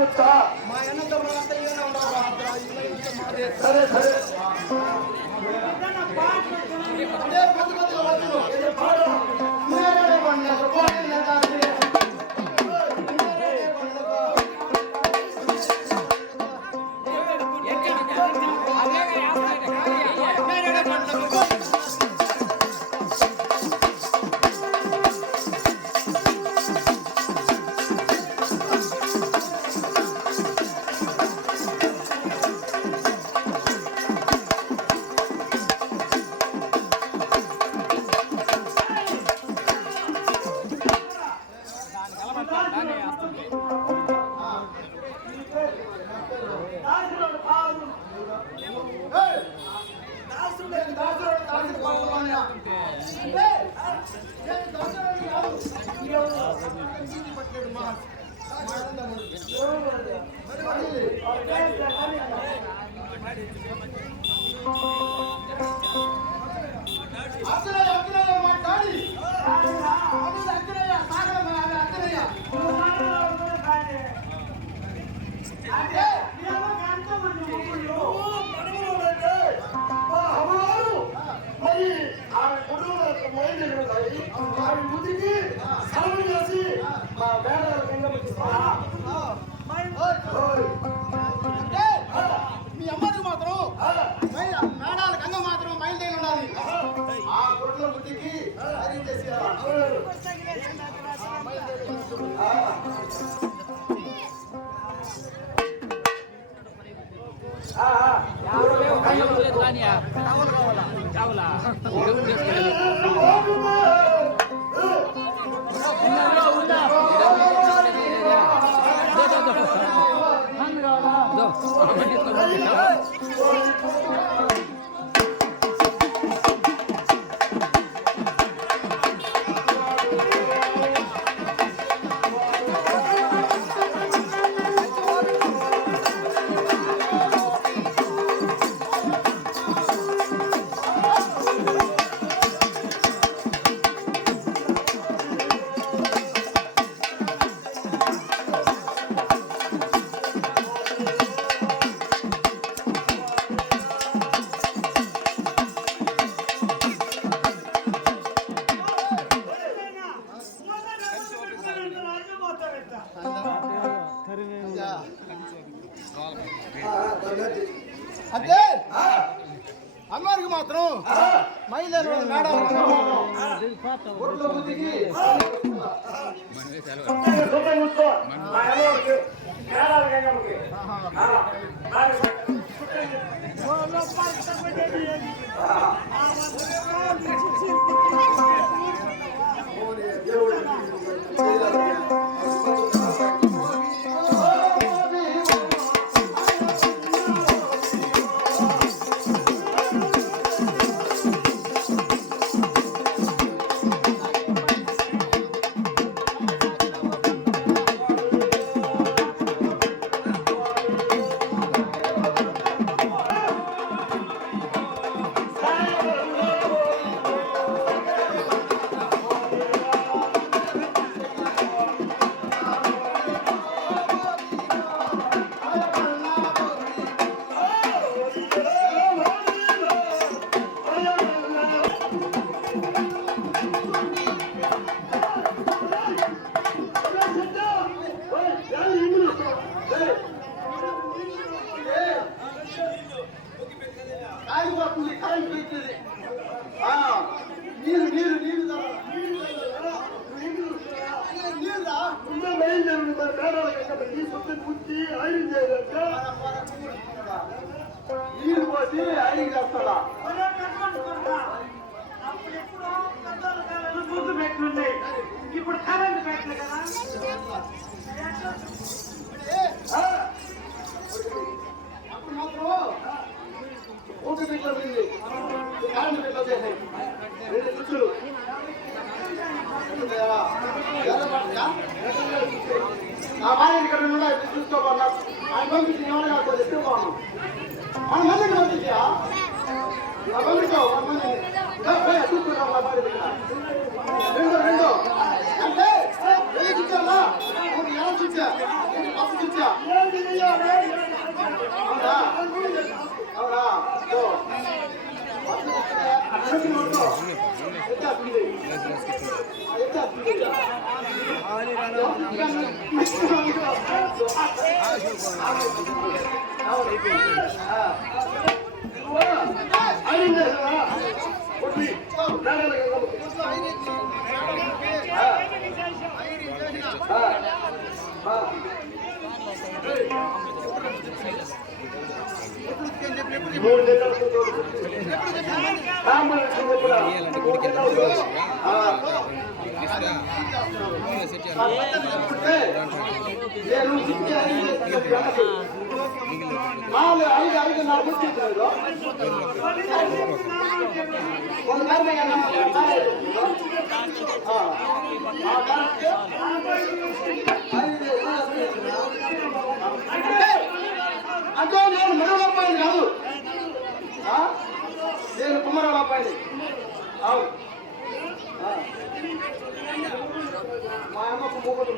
వచ్చా మా అన్నతో సరే సరే మీ అమ్మకి మాత్రం మేడాల గంగ మాత్రం మైలుదేరి ఉండాలి. ఆ గుడ్ల బుద్ధికి అదే అమ్మవారికి మాత్రం మైలేరు మేడాల నీళ్ళు పోసి ఐదు చేస్తాడా ముందు పెట్టుండే ఇప్పుడు కరెంట్ పెట్టలే కదా అప్పుడు మాత్రం ఊటి పెట్టలు కరెంట్ పెట్టలు చేసాయి 2 స్విచ్లు ఆ భార్య ఇక్కడ చూసుకోవాలి ఆయన పంపించి ఏమైనా కాకపోతే ఎక్కువ బాగున్నాం మన మందికి పంపించా పంపించావు మన మందిని చూసుకున్నాం నా భార్య దగ్గర 2 అంటే 2 చూచారా 2 ఎలా చూచా 10 చూచా మాలు 5:30 కూర్చుంటున్నారు అంటే నేను మరొకపాయింది కాదు, నేను కుమ్మరపాయింది. అవును, మా అమ్మకు ముగ్గురు